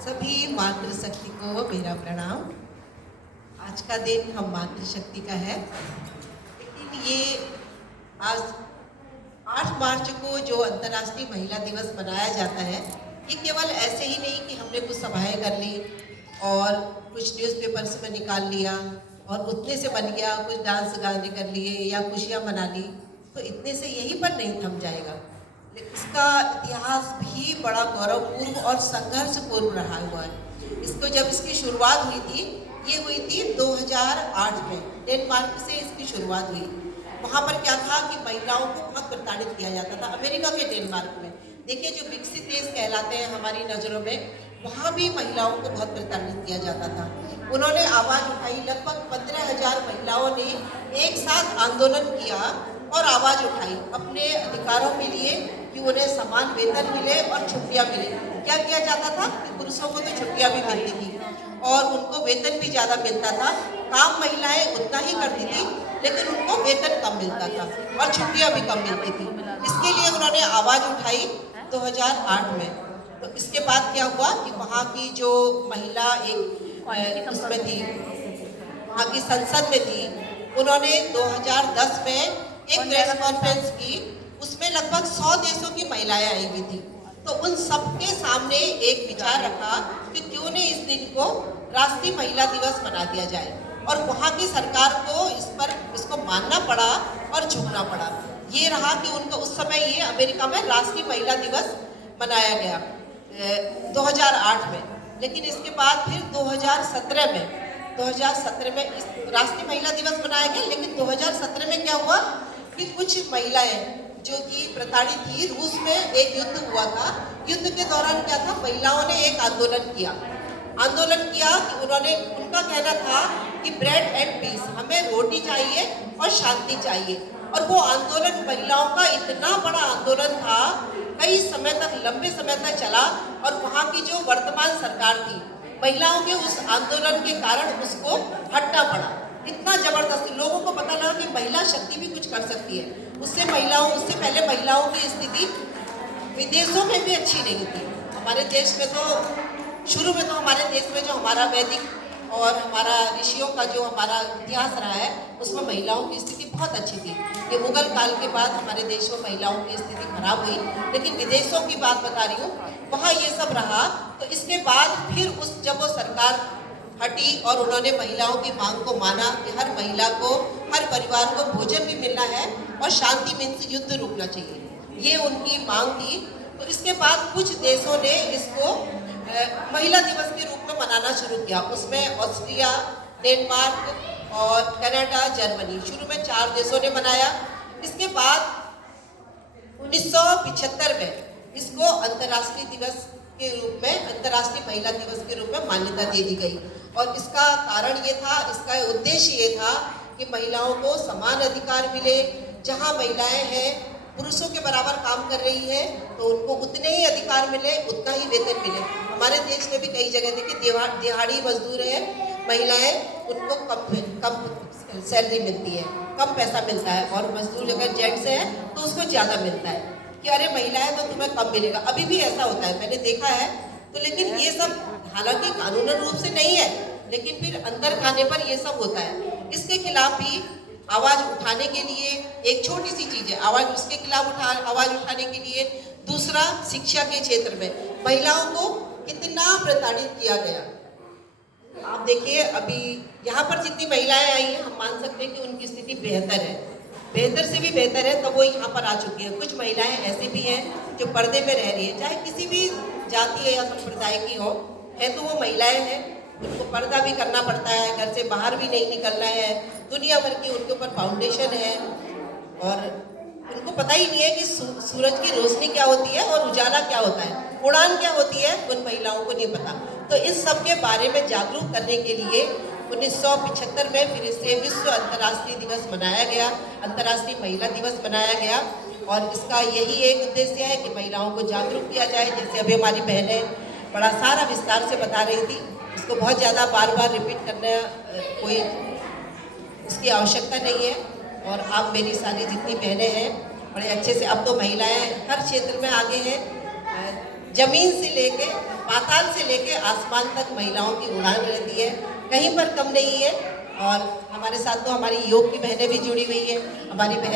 सभी मातृशक्ति को मेरा प्रणाम। आज का दिन हम मातृशक्ति का है, लेकिन ये आज 8 मार्च को जो अंतर्राष्ट्रीय महिला दिवस मनाया जाता है, ये केवल ऐसे ही नहीं कि हमने कुछ सभाएं कर ली और कुछ न्यूज़पेपर्स में निकाल लिया और उतने से बन गया, कुछ डांस गाने कर लिए या खुशियाँ मना ली, तो इतने से यहीं पर नहीं थम जाएगा। लेकिन इसका इतिहास भी बड़ा गौरवपूर्ण और संघर्षपूर्ण रहा हुआ है। इसको जब इसकी शुरुआत हुई थी, ये हुई थी 2008 में, डेनमार्क से इसकी शुरुआत हुई। वहाँ पर क्या था कि महिलाओं को बहुत प्रताड़ित किया जाता था, अमेरिका के डेनमार्क में। देखिए, जो विकसित देश कहलाते हैं हमारी नज़रों में, वहाँ भी महिलाओं को बहुत प्रताड़ित किया जाता था। उन्होंने आवाज़ उठाई, लगभग 15,000 महिलाओं ने एक साथ आंदोलन किया और आवाज़ उठाई अपने अधिकारों के लिए कि उन्हें समान वेतन मिले और छुट्टियां मिले। क्या किया जाता था कि पुरुषों को तो छुट्टियां भी मिलती थी और उनको वेतन भी ज़्यादा मिलता था। काम महिलाएं उतना ही करती थी, लेकिन उनको वेतन कम मिलता था और छुट्टियां भी कम मिलती थी। इसके लिए उन्होंने आवाज़ उठाई 2008 में। तो इसके बाद क्या हुआ कि वहाँ की जो महिला एक उसमें थी, वहाँ की संसद में थी, उन्होंने 2010 में एक प्रेस कॉन्फ्रेंस की। उसमें लगभग 100 देशों की महिलाएं आई हुई थी। तो उन सबके सामने एक विचार रखा कि क्यों नहीं इस दिन को राष्ट्रीय महिला दिवस बना दिया जाए, और वहाँ की सरकार को इसको मानना पड़ा और झुकना पड़ा। ये रहा कि उनको उस समय ये अमेरिका में राष्ट्रीय महिला दिवस मनाया गया 2008 में। लेकिन इसके बाद फिर 2017 में इस राष्ट्रीय महिला दिवस मनाया गया। लेकिन 2017 में क्या हुआ कि कुछ महिलाएं जो कि प्रताड़ित थी, रूस में एक युद्ध हुआ था। युद्ध के दौरान क्या था, महिलाओं ने एक आंदोलन किया कि उनका कहना था कि ब्रेड एंड पीस, हमें रोटी चाहिए और शांति चाहिए। और वो आंदोलन महिलाओं का इतना बड़ा आंदोलन था, कई समय तक, लंबे समय तक चला। और वहाँ की जो वर्तमान सरकार थी, महिलाओं के उस आंदोलन के कारण उसको हटना पड़ा। इतना जबरदस्त लोगों को पता लगा कि महिला शक्ति भी कुछ कर सकती है। उससे पहले महिलाओं की स्थिति विदेशों में भी अच्छी नहीं थी। हमारे देश में तो शुरू में तो हमारे देश में जो हमारा वैदिक और हमारा ऋषियों का जो हमारा इतिहास रहा है, उसमें महिलाओं की स्थिति बहुत अच्छी थी। ये मुगल काल के बाद हमारे देश में महिलाओं की स्थिति खराब हुई, लेकिन विदेशों की बात बता रही हूँ, वहाँ ये सब रहा। तो इसके बाद फिर जब वो सरकार हटी और उन्होंने महिलाओं की मांग को माना कि हर महिला को, हर परिवार को भोजन भी मिलना है और शांति मीन्स युद्ध रुकना चाहिए, ये उनकी मांग थी। तो इसके बाद कुछ देशों ने इसको महिला दिवस के रूप में मनाना शुरू किया। उसमें ऑस्ट्रिया, डेनमार्क और कनाडा, जर्मनी, शुरू में 4 देशों ने मनाया। इसके बाद 1975 में इसको अंतर्राष्ट्रीय दिवस के रूप में, अंतर्राष्ट्रीय महिला दिवस के रूप में मान्यता दे दी गई। और इसका कारण ये था, इसका उद्देश्य ये था कि महिलाओं को समान अधिकार मिले। जहाँ महिलाएं हैं पुरुषों के बराबर काम कर रही है, तो उनको उतने ही अधिकार मिले, उतना ही वेतन मिले। हमारे देश में भी कई जगह देखिए, दिहाड़ी मजदूर है महिलाएं, उनको कम सैलरी मिलती है, कम पैसा मिलता है। और मजदूर अगर जेंट्स है तो उसको ज़्यादा मिलता है कि अरे महिलाएं तो तुम्हें कम मिलेगा। अभी भी ऐसा होता है, मैंने देखा है। तो लेकिन ये सब हालांकि कानूनन रूप से नहीं है, लेकिन फिर अंदर खाने पर ये सब होता है। इसके खिलाफ भी आवाज़ उठाने के लिए एक छोटी सी चीज़ है, उसके खिलाफ आवाज़ उठाने के लिए। दूसरा, शिक्षा के क्षेत्र में महिलाओं को कितना प्रताड़ित किया गया। आप देखिए, अभी यहाँ पर जितनी महिलाएं आई हैं, हम मान सकते हैं कि उनकी स्थिति बेहतर है, बेहतर से भी बेहतर है, तो वो यहाँ पर आ चुकी है। कुछ महिलाएं ऐसी भी हैं जो पर्दे में रह रही है, चाहे किसी भी जाति या संप्रदाय की हो, है तो वो महिलाएं हैं। उनको पर्दा भी करना पड़ता है, घर से बाहर भी नहीं निकलना है, दुनिया भर की उनके ऊपर फाउंडेशन है, और उनको पता ही नहीं है कि सूरज की रोशनी क्या होती है और उजाला क्या होता है, उड़ान क्या होती है, उन महिलाओं को नहीं पता। तो इस सब के बारे में जागरूक करने के लिए 1975 में फिर से विश्व अंतर्राष्ट्रीय दिवस मनाया गया, अंतर्राष्ट्रीय महिला दिवस मनाया गया। और इसका यही एक उद्देश्य है कि महिलाओं को जागरूक किया जाए। जैसे अभी हमारी बहनें बड़ा सारा विस्तार से बता रही थी, इसको बहुत ज़्यादा बार बार रिपीट करना कोई उसकी आवश्यकता नहीं है। और आप मेरी सारी जितनी बहनें हैं बड़े अच्छे से, अब तो महिलाएं हर क्षेत्र में आगे हैं, जमीन से लेके पाताल से लेके आसमान तक महिलाओं की उड़ान रहती है, कहीं पर कम नहीं है। और हमारे साथ तो हमारी योग की बहनें भी जुड़ी हुई है। हमारी बहन